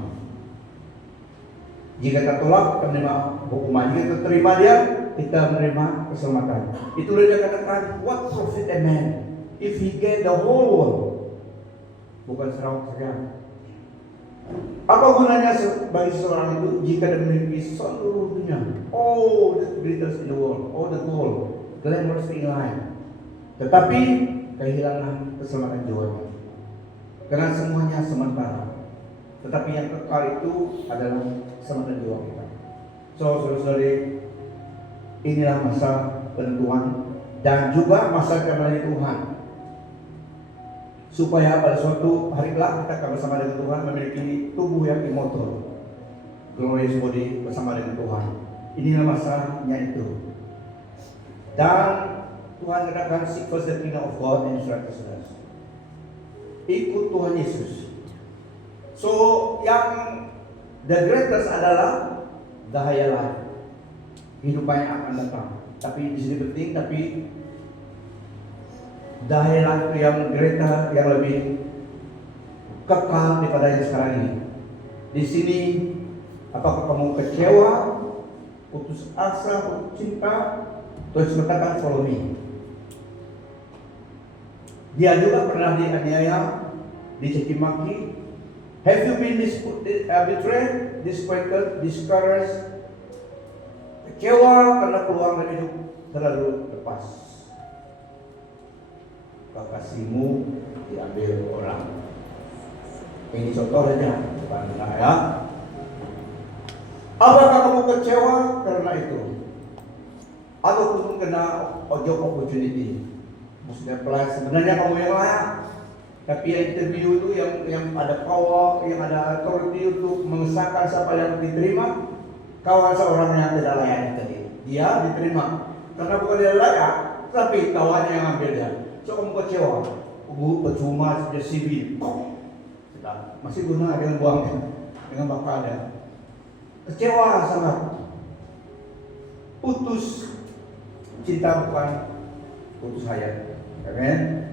Jika kita tolak, kita menerima hukuman. Jika kita terima dia, kita menerima keselamatan. Itulah dia katakan, what profit a man if he get the whole world? Bukan serawat saja. Apa gunanya bagi seseorang itu jika dia memiliki seluruh dunia, all the glitters in the world, all the gold, glamorous in life, tetapi kehilangan keselamatan jiwanya? Karena semuanya sementara, tetapi yang kekal itu adalah keselamatan jiwa kita. Saudara-saudari, inilah masa penentuan dan juga masyarakat melayani Tuhan, supaya pada suatu hari kelak kita akan bersama dengan Tuhan memiliki tubuh yang immortal, glorious body bersama dengan Tuhan. Inilah masanya itu. Dan Tuhan katakan seek first the kingdom of God and His righteousness. Ikut Tuhan Yesus. So yang the greatest adalah dahaya lain, kehidupan yang akan datang. Tapi di sini penting, tapi dahaya itu yang greater, yang lebih kekal daripada yang sekarang ini. Di sini, apakah kamu kecewa, putus asa, putus cinta? Tuhan mengatakan follow me. Dia juga pernah dianiaya, dicaci maki. Have you been betrayed, disappointed, discouraged? Kecewa karena peluang dari hidup terlalu lepas. Kekasihmu diambil orang. Ini contoh saja, bukan ya. Apakah kamu kecewa karena itu? Ataupun kena job opportunity? Maksudnya sebenarnya kamu yang layak, tapi yang interview itu yang ada power, yang ada authority untuk mengesahkan siapa yang diterima. Kawan seorang yang tidak layak tadi, dia diterima karena bukan dia layak, tapi kawannya yang ambil dia. So kamu kecewa, percuma sudah CV, masih guna dengan buangnya, dengan bakalnya. Kecewa sangat, putus cinta bukan putus hayat, amen.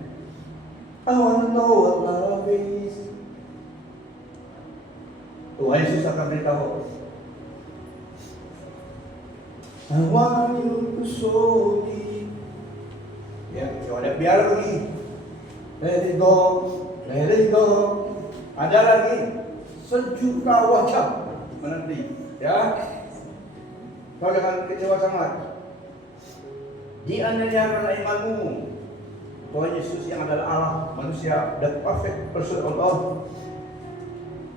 I want to know what love is. Tuhan Yesus akan beritahu. I want you to show me. Ya, coba biar lagi. Let it go, let it go. Ada lagi sejuta wajah menanti. Ya, kau jangan kecewa sangat. Dianiaya karena imanmu. Tuhan Yesus yang adalah Allah, manusia, the perfect person of God,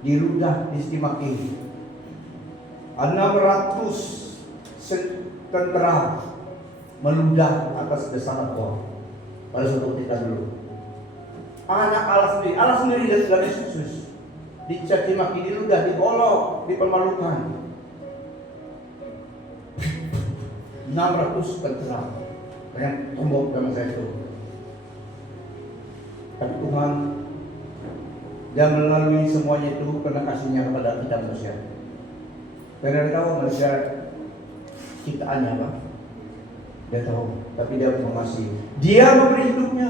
diludah, distimaki. 600 tentara meludah atas besaran Allah pada suatu ketika dulu. Anak Allah sendiri dari Yesus dicaci maki, diludah, diolok, dipermalukan. 600 tentara dengan tombok dalam saya itu. Tapi Tuhan, dia melalui semuanya itu karena kasihnya kepada kita manusia. Karena dia tahu manusia ciptaannya apa? Dia tahu, tapi dia mengasihi. Dia memberi hidupnya.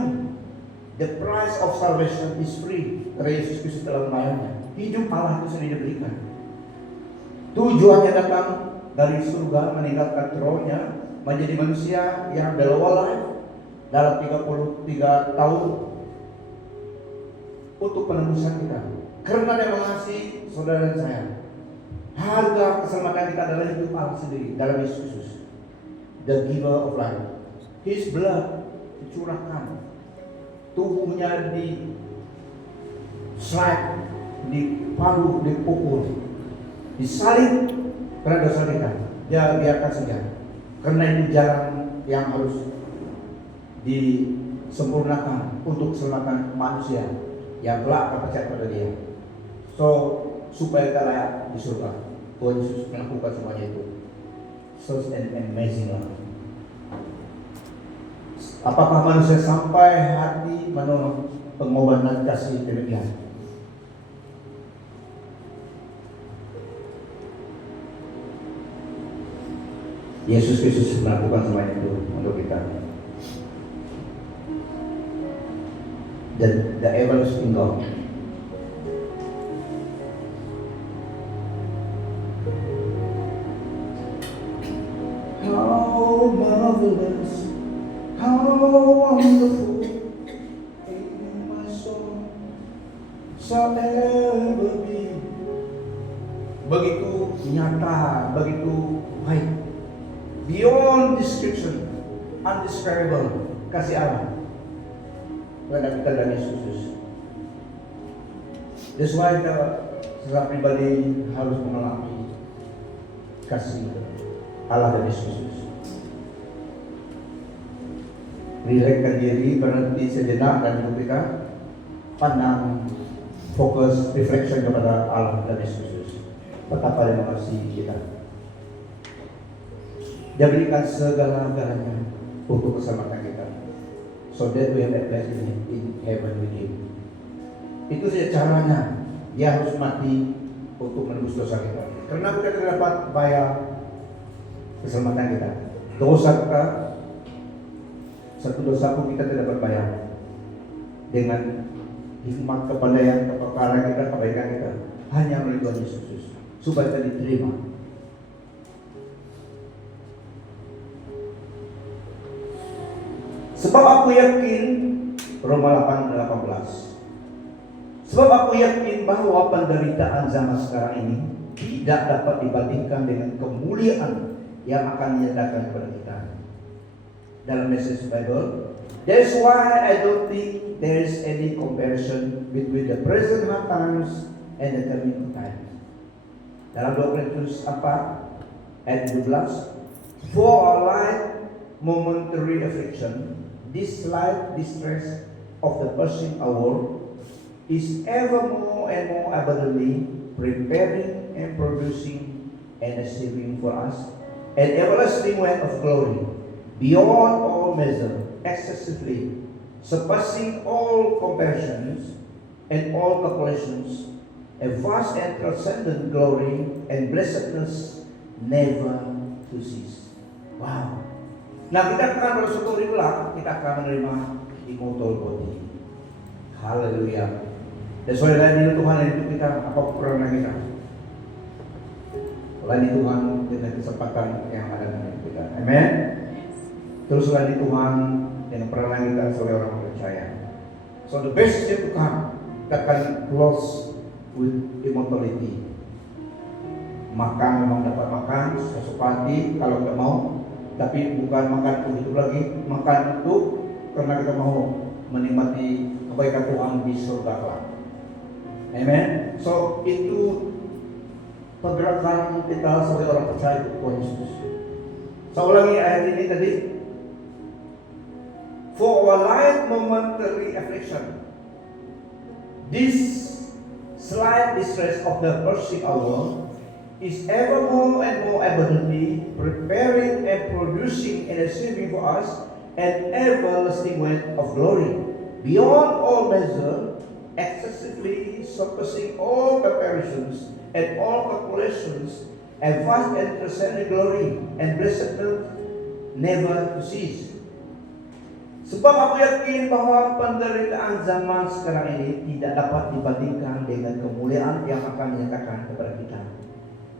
The price of salvation is free. Karena Yesus Kristus telah membayarnya. Hidup Allah itu sendiri diberikan. Tujuannya datang dari surga, meninggalkan rohnya, menjadi manusia yang the lower life dalam 33 tahun untuk penebusan kita. Karena dia mengasihi saudara dan saya. Harga keselamatan kita adalah hidup Allah sendiri dalam Yesus Kristus, the giver of life. His blood dicurahkan, tubuhnya di slide, dipalu, dipukul, disalib karena dosa kita. Dia biarkan saja, karena ini jalan yang harus disempurnakan untuk keselamatan manusia yang kelak akan percaya pada Dia. So supaya kita layak di surga. Tuhan Yesus melakukan semuanya itu. Such an amazing love. Apakah manusia sampai hati menolak pengorbanan kasih demikian? Yesus Kristus melakukan semuanya itu untuk kita. The everlasting God. How marvelous, how wonderful in my soul shall ever be. Begitu nyata, begitu baik, beyond description, undescribable kasih Allah kepada kita dan Yesus. That's why kita secara pribadi harus mengalami kasih Allah dan Yesus. Rilekskan diri, berhenti sejenak dan hidup kita pandang, fokus, reflection kepada Allah dan Yesus. Betapa Dia mengasihi kita. Dia berikan segala-galanya untuk keselamatan kita. So that we have a place in heaven with Him. Itu saja caranya. Dia harus mati untuk menebus dosa kita. Karena kita tidak dapat bayar keselamatan kita. Dosa kita, satu dosa pun kita tidak dapat bayar. Dengan hikmat kepandaian, kepakaran kita, kebaikan kita, hanya melalui Tuhan Yesus supaya kita diterima. Sebab aku yakin, Roma 8:18. Sebab aku yakin bahwa penderitaan zaman sekarang ini tidak dapat dibandingkan dengan kemuliaan yang akan dinyatakan kepada kita. Dalam Message Bible, that's why I don't think there is any comparison between the present hard times and the coming times. Dalam 2 Korintus 4 ayat 12, for our light momentary affliction, this light distress of the passing hour is ever more and more abundantly preparing and producing and achieving for us an everlasting weight of glory beyond all measure, excessively surpassing all comparisons and all calculations, a vast and transcendent glory and blessedness never to cease. Wow. Nah, kita akan bersyukur itulah kita akan menerima immortal body. Haleluya. Dan saudara ini Tuhan yang hidup kita, apa kekurangan kita? Layani Tuhan dengan kesempatan yang ada dengan kita. Amen. Terus layani Tuhan dengan peranan kita sebagai orang percaya. So the best is yet to come. Kita akan close with immortality. Makan memang dapat makan sesuka hati kalau kita mau, tapi bukan makan untuk hidup lagi, makan untuk karena kita mau menikmati kebaikan Tuhan di surga kelak. Amen. So itu pergerakan kita sebagai orang percaya Tuhan Yesus. Saya ulangi ayat ini tadi. For our light momentary affliction, this slight distress of the passing hour is ever more and more abundantly preparing and producing and achieving for us an everlasting weight of glory beyond all measure, excessively surpassing all comparisons and all calculations, a vast and transcendent glory and blessedness never to cease. Sebab aku yakin bahwa penderitaan zaman sekarang ini tidak dapat dibandingkan dengan kemuliaan yang akan dinyatakan kepada kita.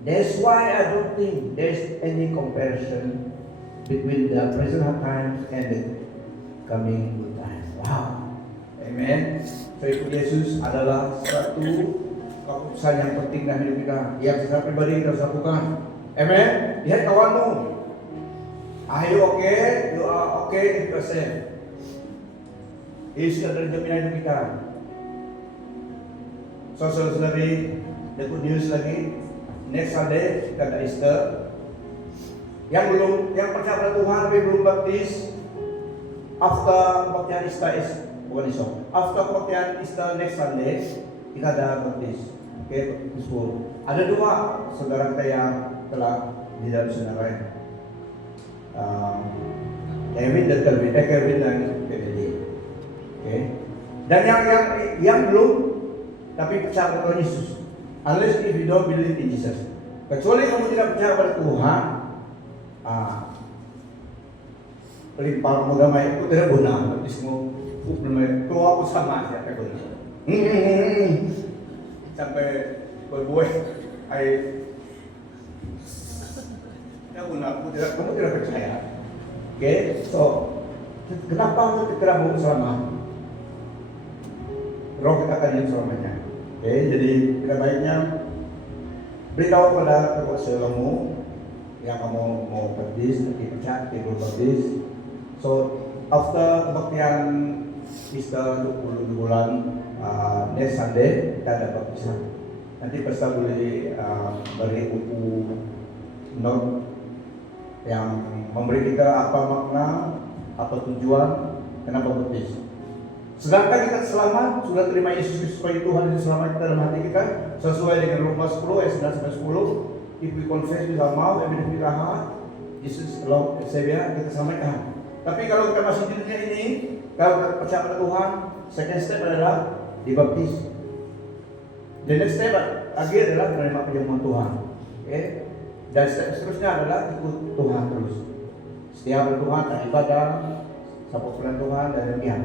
That's why I don't think there's any comparison between the present times and the coming good times. Wow. Amen. So Yesus adalah satu keputusan yang penting dalam hidup kita, yang secara pribadi kita harus lakukan. Amen. Lihat kawanmu. Are you okay? You are okay 100%. Yesus adalah jaminan hidup kita. So saudari, the good news lagi. Next Sunday kita ada Easter. Yang percaya pada Tuhan tapi belum baptis, after kebaktian Easter after kebaktian Easter next Sunday kita ada baptis. Oke, baptis full. Ada dua saudara kita yang telah di dalam saudara. Kevin dan PDD. Oke. Dan yang belum tapi percaya pada Tuhan Yesus. Unless if you don't believe in Jesus. Kecuali kamu tidak percaya pada Tuhan, pelimpah agama itu tidak guna. Tapi semua keluar aku sama aja kayak guna. Sampai berbuat, kamu tidak percaya. Oke, so kenapa kita tidak mau selamat? Roh kita akan hidup selamanya. Oke, jadi tidak baiknya beritahu pada kekuasaan kamu yang kamu mau baptis, nanti percaya, belum baptis. So after kebaktian Easter 20 bulan next Sunday kita ada baptisan. Nanti peserta boleh beri buku note yang memberi kita apa makna, apa tujuan Kenapa baptis? Sedangkan kita selamat, sudah terima Yesus Kristus sebagai Tuhan dan selamat kita dalam hati kita, sesuai dengan Roma 10 ayat 9 sampai 10. If we confess with our mouth and believe with our heart, Jesus Lord and Savior, kita selamatkan. Tapi kalau kita masih di dunia ini, kalau kita percaya pada Tuhan, second step adalah dibaptis. The next step lagi adalah menerima perjamuan Tuhan. Okay? Dan step seterusnya adalah ikut Tuhan terus. Setia pada Tuhan, dan ibadah, sapa pelayan Tuhan dan demikian.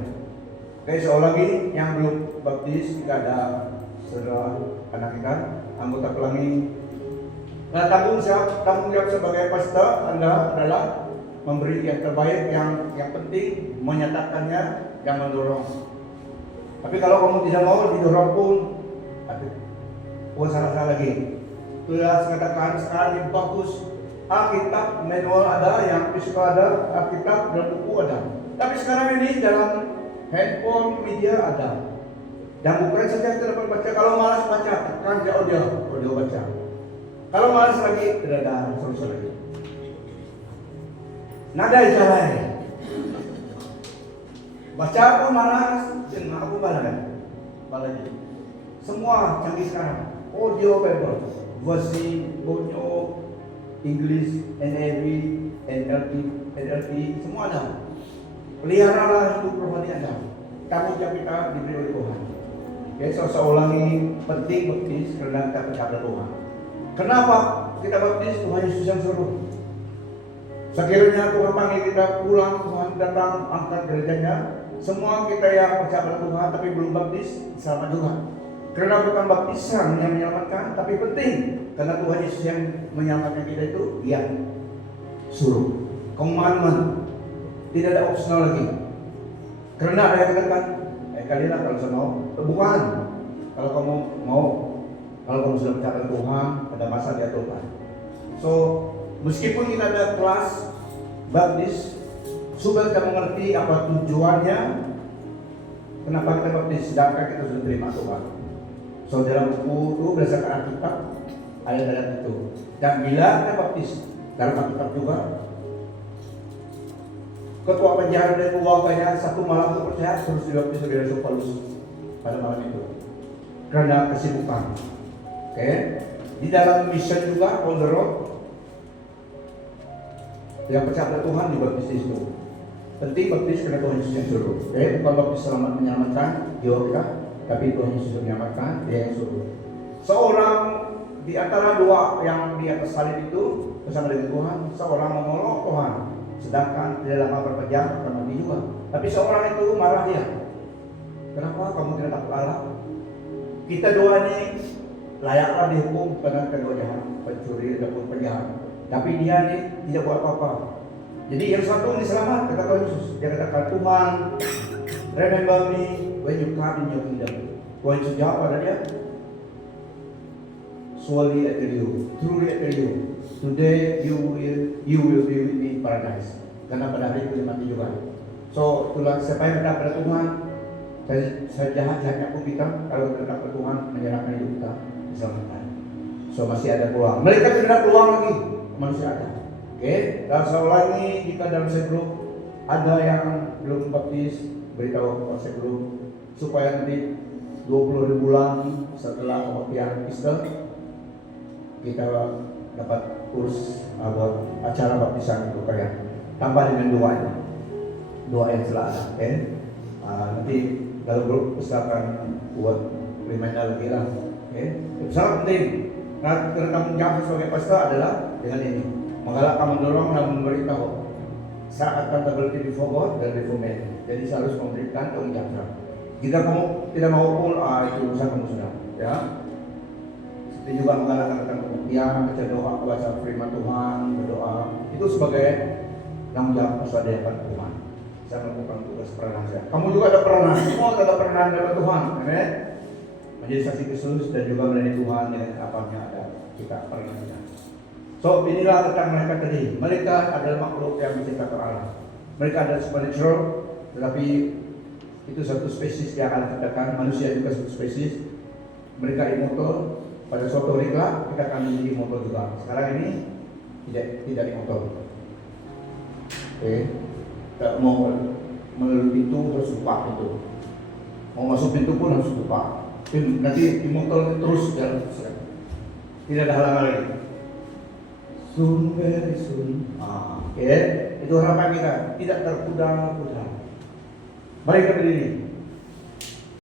Oke, seorang lagi yang belum baptis, jika ada saudara anak kita, anggota pelangi. Nah, tanggung jawab sebagai pastor Anda adalah memberi yang terbaik, yang penting menyatakannya, yang mendorong. Tapi kalau kamu tidak mau didorong pun, salah lagi. Sudah katakan sekarang yang bagus, Alkitab manual ada, yang fisikal ada, Alkitab dan buku ada. Tapi sekarang ini dalam handphone media ada. Dan bukan saja kita dapat baca. Kalau malas baca, tekan ke audio baca. Kalau malas lagi, tidak ada solusi lagi. Nada jalan. Baca pun malas, jangan aku balik. Semua canggih sekarang. Audio Bible, versi Bonyo, English, NIV, NLT, semua ada. Peliharalah hidup rohani Anda. Tanggung jawab kita diberi oleh Tuhan. Oke, saya ulangi, penting baptis karena kita percaya Tuhan. Kenapa kita baptis? Tuhan Yesus yang suruh. Sekiranya Tuhan panggil kita pulang, Tuhan datang angkat gerejanya. Semua kita yang percaya pada Tuhan tapi belum baptis, selamat juga. Karena bukan baptisan yang menyelamatkan, tapi penting karena Tuhan Yesus yang menyelamatkan kita itu yang suruh. Commandment, tidak ada opsional lagi. Karena ada yang katakan, kalian kalau saya mau, bukan. Kalau kamu mau, kalau kamu sudah percaya Tuhan, ada masa diaturkan. So, meskipun kita ada kelas baptis, supaya kita mengerti apa tujuannya, kenapa kita baptis, sedangkan kita sudah terima Tuhan. So dalam buku itu berdasarkan Alkitab ada itu. Dan bila kita baptis dalam Alkitab juga, ketua penjara dan keluarganya satu malam itu percaya terus dibaptis oleh Rasul Paulus pada malam itu karena kesibukan. Oke, di dalam mission juga on the road yang percaya pada Tuhan dibaptis di situ. Penting baptis karena Tuhan Yesus yang suruh. Oke, bukan baptis selamat menyelamatkan jiwa kita, tapi Tuhan Yesus menyelamatkan, dia yang suruh. Seorang di antara dua yang di atas salib itu bersama dengan Tuhan, seorang menolak Tuhan, sedangkan tidak lama berapa jam akan mati juga. Tapi seorang itu marah dia. Kenapa kamu tidak takut Allah? Kita dua ini layaklah dihukum karena kedua jahat, pencuri ataupun penjahat. Tapi dia ini tidak buat apa-apa. Jadi yang satu ini selamat, kata Tuhan Yesus. Dia katakan, Tuhan, remember me when you come in your kingdom. Tuhan Yesus jawab pada dia, surely I tell you, truly I tell you, today you will be with me in paradise. Karena pada hari itu mati juga. So, itulah siapa yang berdoa pada Tuhan, sejahat-jahatnya pun kita, kalau kita pada Tuhan menyerahkan hidup kita, diselamatkan. So, masih ada peluang. Mereka tidak ada peluang lagi, manusia ada. Oke, dan soal lagi jika dalam sebelum ada yang belum baptis, beritahu kepada sebelum supaya nanti 20 bulan setelah kematian Easter kita dapat kurs buat acara baptisan itu kalian. Tambah dengan doa yang telah ada. Oke, nanti kalau belum silakan buat reminder lagi lah. Oke, itu sangat penting. Nah, tanggung jawab sebagai pastor adalah dengan ini. Menggalakkan, mendorong dan memberitahu saat accountability before God dan before man. Jadi saya harus memberikan tanggung jawab. Jika kamu tidak mau pun, itu urusan kamu sudah. Ya. Seperti juga menggalakkan tentang kematian, baca doa, baca firman Tuhan, berdoa. Itu sebagai tanggung jawab sesuai dengan Tuhan. Saya melakukan tugas peranan saya. Kamu juga ada peranan. Semua ada peranan dalam Tuhan. Amin. Menjadi saksi Kristus dan juga melayani Tuhan dengan apa yang ada kita peranan. So, inilah tentang mereka tadi. Mereka adalah makhluk yang diciptakan Allah. Mereka adalah supernatural, tetapi itu satu spesies yang Allah ciptakan. Manusia juga satu spesies. Mereka immortal. Pada suatu hari kelak kita akan menjadi immortal juga. Sekarang ini tidak immortal. Oke, tidak mau melalui pintu harus lupa itu. Mau masuk pintu pun harus lupa. Nanti di motor terus jalan terus. Tidak ada halangan lagi. Soon, very soon. Oke, itu harapan kita. Tidak terkuda-kuda. Mari kita berdiri.